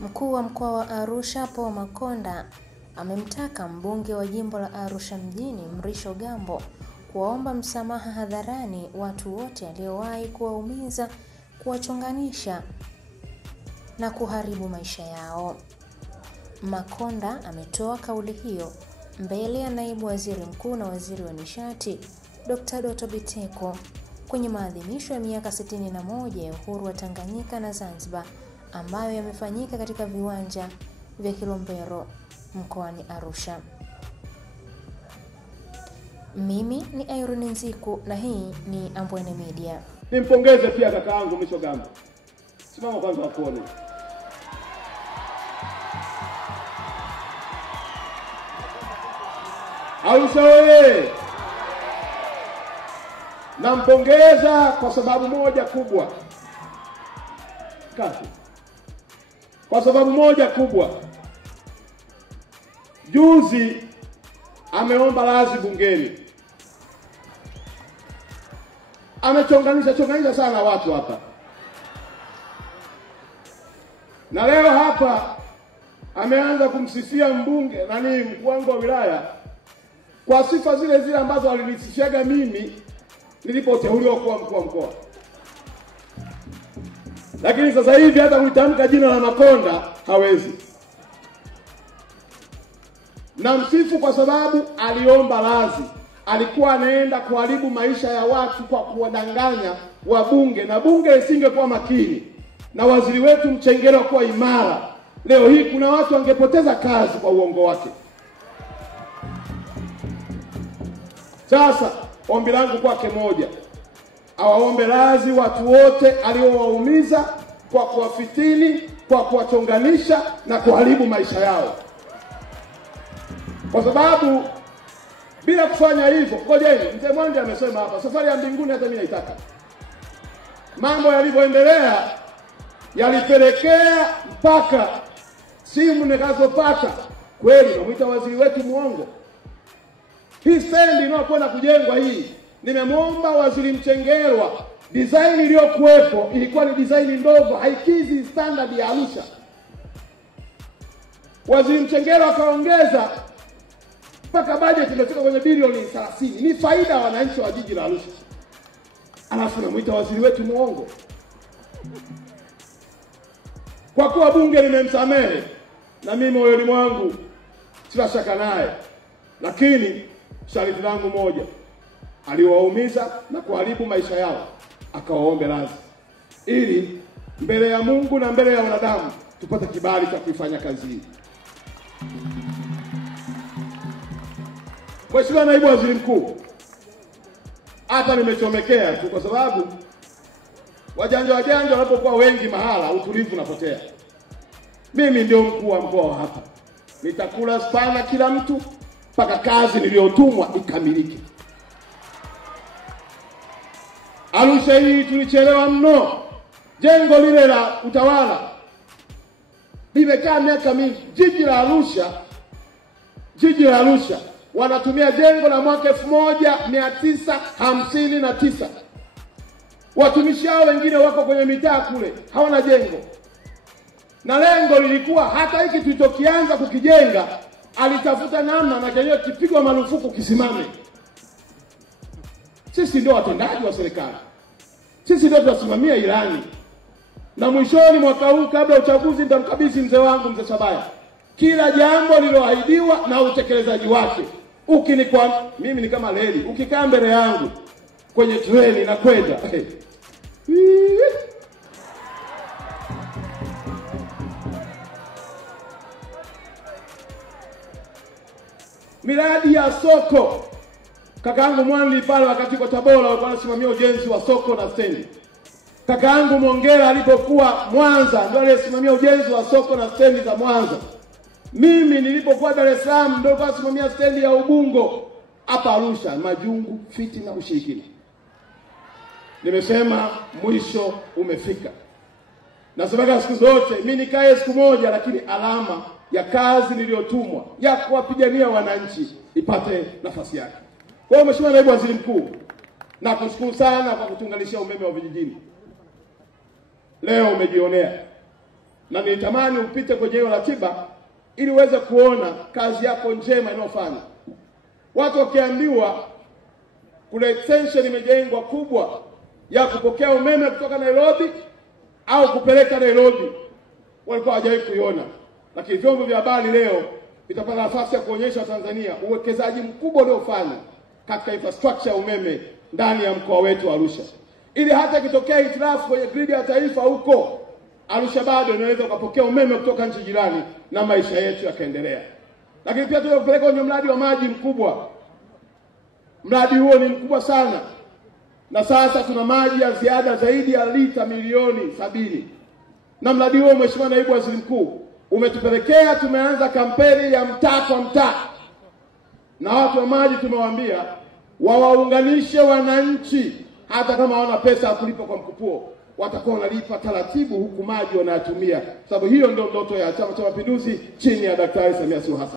Mkuu wa mkoa wa Arusha Paul Makonda amemtaka mbunge wa jimbo la Arusha mjini Mrisho Gambo kuwaomba msamaha hadharani watu wote aliowahi kuwaumiza, kuwachonganisha na kuharibu maisha yao. Makonda ametoa kauli hiyo mbele ya naibu waziri mkuu na waziri wa nishati Dr. Doto Biteko kwenye maadhimisho ya miaka 61 ya uhuru wa Tanganyika na Zanzibar ambayo yamefanyika katika viwanja vya Kilombero mkoani Arusha. Mimi ni Irene Nziku na hii ni Ambwene Media. Nimpongeze pia kaka yangu Mrisho Gambo. Simama kwanza akuone. Arusha oye! Nampongeza kwa sababu moja kubwa. Kwa sababu moja kubwa. Juzi ameomba radhi bungeni. Amechonganisha sana watu hapa. Na leo hapa ameanza kumsifia mbunge mkuu wangu wa wilaya kwa sifa zile ambazo alinisishaga mimi nilipoteuliwa kuwa mkuu wa mkoa. Lakini sasa hivi hata kuitamka jina la Makonda hawezi. Na msifu kwa sababu aliomba radhi. Alikuwa anaenda kuharibu maisha ya watu kwa kuwadanganya wabunge, na bunge isingekuwa makini na waziri wetu Mchengerwa kuwa imara, leo hii kuna watu wangepoteza kazi kwa uongo wake. Sasa ombi langu kwake moja, awaombe radhi watu wote aliowaumiza kwa kuwafitini, kwa kuwachonganisha na kuharibu maisha yao. Kwa sababu bila kufanya hivyo, ngojeni, mzee Mwandi amesema hapa, safari ya mbinguni hata mimi naitaka. Mambo yalivyoendelea yalipelekea mpaka simu nikazopata kweli namuita waziri wetu muongo. Hii stendi inayokwenda kujengwa hii, nimemwomba waziri Mchengerwa, design iliyokuwepo ilikuwa ni design ndogo, haikizi standard ya Arusha. Waziri Mchengerwa akaongeza mpaka budget imefika kwenye bilioni 30. Ni faida wananchi wa jiji la Arusha. Alafu namuita waziri wetu muongo. Kwa kuwa bunge limemsamehe, na mimi moyoni mwangu sina shaka naye, lakini sharti langu moja, aliwaumiza na kuharibu maisha yao, akawaombe radhi ili mbele ya Mungu na mbele ya wanadamu tupate kibali cha kuifanya kazi hii. Mheshimiwa naibu waziri mkuu, hata nimechomekea tu kwa sababu wajanja wanapokuwa wengi mahala utulivu unapotea. Mimi ndio mkuu wa mkoa hapa. Nitakula sana kila mtu mpaka kazi niliyotumwa ikamilike. Arusha hii tulichelewa mno. Jengo lile la utawala limekaa miaka mingi. Jiji la Arusha wanatumia jengo la mwaka 1959. Watumishi hao wengine wako kwenye mitaa kule, hawana jengo. Na lengo lilikuwa hata hiki tulichokianza kukijenga alitafuta namna na kenyewe kipigwa marufuku kisimame. Sisi ndio watendaji wa serikali. Sisi ndio tunasimamia ilani. Na mwishoni mwaka huu kabla uchaguzi nitamkabidhi mzee wangu mzee Sabaya kila jambo lililoahidiwa na utekelezaji wake. Mimi ni kama reli, ukikaa mbele yangu kwenye treni na kwenda miradi ya soko, kakaangu Mwandi pale wakati kwa Tabora walikuwa wanasimamia ujenzi wa soko na stendi. Kakaangu Mongera alipokuwa Mwanza ndio alisimamia ujenzi wa soko na stendi za Mwanza. Mimi nilipokuwa Dar es Salaam ndio nikasimamia stendi ya Ubungo. Hapa Arusha majungu, fitina, ushirikina. Nimesema mwisho umefika. Nasemaga siku zote mimi nikae siku moja, lakini alama ya kazi niliyotumwa ya kuwapigania wananchi ipate nafasi yake. Kwa hiyo Mheshimiwa Naibu Waziri Mkuu, nakushukuru sana kwa kutunganishia umeme wa vijijini. Leo umejionea na nilitamani upite kwenye hiyo ratiba ili uweze kuona kazi yako njema inayofanya. Watu wakiambiwa kuna extension imejengwa kubwa ya kupokea umeme kutoka Nairobi au kupeleka Nairobi, walikuwa hawajawahi kuiona. Lakini vyombo vya habari leo vitapata nafasi ya kuonyesha Tanzania uwekezaji mkubwa uliofanya katika infrastructure ya umeme ndani ya mkoa wetu wa Arusha. Ili hata ikitokea hitilafu kwenye gridi ya taifa huko, Arusha bado inaweza kupokea umeme kutoka nchi jirani na maisha yetu yakaendelea. Lakini pia tunapeleka kwenye mradi wa maji mkubwa. Mradi huo ni mkubwa sana. Na sasa tuna maji ya ziada zaidi ya lita milioni 70. Na mradi huo, Mheshimiwa Naibu Waziri Mkuu, umetupelekea tumeanza kampeni ya mtaa kwa mtaa. Na watu wa maji tumewaambia wawaunganishe wananchi, hata kama hawana pesa ya kulipa kwa mkupuo, watakuwa wanalipa taratibu huku maji wanayatumia. Sababu hiyo ndio ndoto ya Chama cha Mapinduzi chini ya Daktari Samia Suluhu Hassan.